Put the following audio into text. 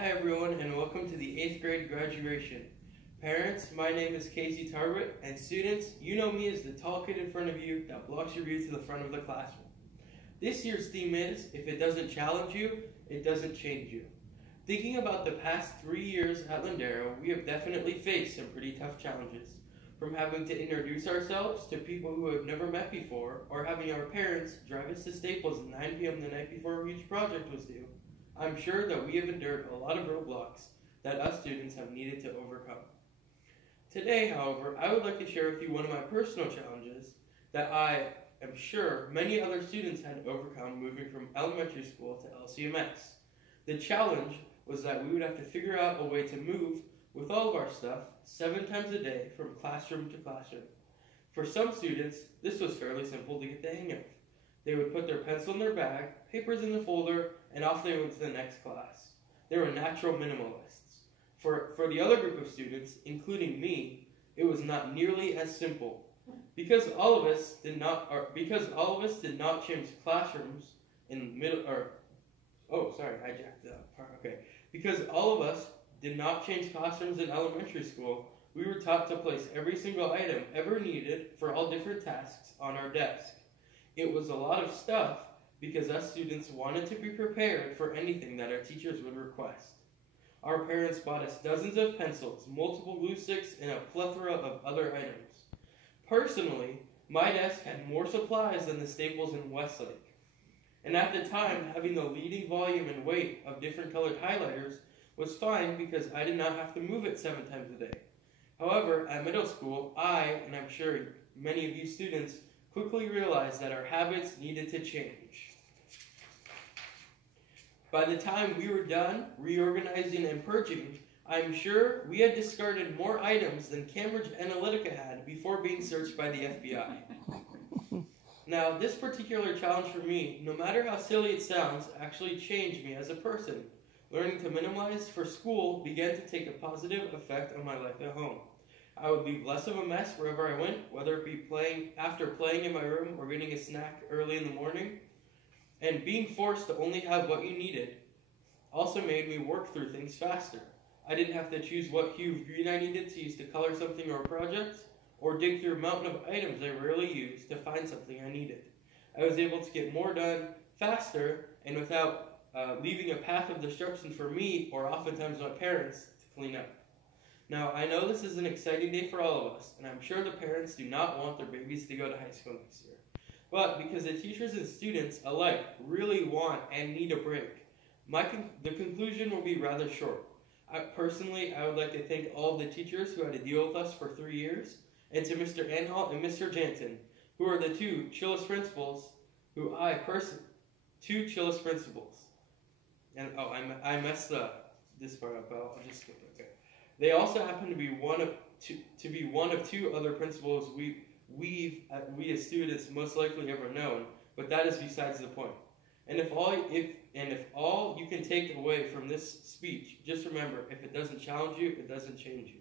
Hi everyone, and welcome to the 8th grade graduation. Parents, my name is Kasey Speech, and students, you know me as the tall kid in front of you that blocks your view to the front of the classroom. This year's theme is, if it doesn't challenge you, it doesn't change you. Thinking about the past 3 years at Lindero, we have definitely faced some pretty tough challenges. From having to introduce ourselves to people who have never met before, or having our parents drive us to Staples at 9 p.m. the night before a huge project was due, I'm sure that we have endured a lot of roadblocks that us students have needed to overcome. Today, however, I would like to share with you one of my personal challenges that I am sure many other students had to overcome moving from elementary school to LCMS. The challenge was that we would have to figure out a way to move with all of our stuff 7 times a day from classroom to classroom. For some students, this was fairly simple to get the hang of. They would put their pencil in their bag, papers in the folder, and off they went to the next class. They were natural minimalists. For the other group of students, including me, it was not nearly as simple. Because all of us did not change classrooms in middle Because all of us did not change classrooms in elementary school, we were taught to place every single item ever needed for all different tasks on our desk. It was a lot of stuff because us students wanted to be prepared for anything that our teachers would request. Our parents bought us dozens of pencils, multiple glue sticks, and a plethora of other items. Personally, my desk had more supplies than the Staples in Westlake. And at the time, having the leading volume and weight of different colored highlighters was fine because I did not have to move it 7 times a day. However, at middle school, I, and I'm sure many of you students, quickly realized that our habits needed to change. By the time we were done reorganizing and purging, I'm sure we had discarded more items than Cambridge Analytica had before being searched by the FBI. Now, this particular challenge for me, no matter how silly it sounds, actually changed me as a person. Learning to minimize for school began to take a positive effect on my life at home. I would leave less of a mess wherever I went, whether it be after playing in my room or getting a snack early in the morning. And being forced to only have what you needed also made me work through things faster. I didn't have to choose what hue of green I needed to use to color something or a project, or dig through a mountain of items I rarely used to find something I needed. I was able to get more done faster and without leaving a path of destruction for me or oftentimes my parents to clean up. Now, I know this is an exciting day for all of us, and I'm sure the parents do not want their babies to go to high school next year. But because the teachers and students alike really want and need a break, the conclusion will be rather short. Personally, I would like to thank all of the teachers who had to deal with us for 3 years, and to Mr. Anhalt and Mr. Jansen, who are the two chillest principals, And I messed this part up, but I'll just skip it. Okay. They also happen to be one of two other principals we as students most likely ever known, but that is besides the point. And if all you can take away from this speech, just remember, if it doesn't challenge you, it doesn't change you.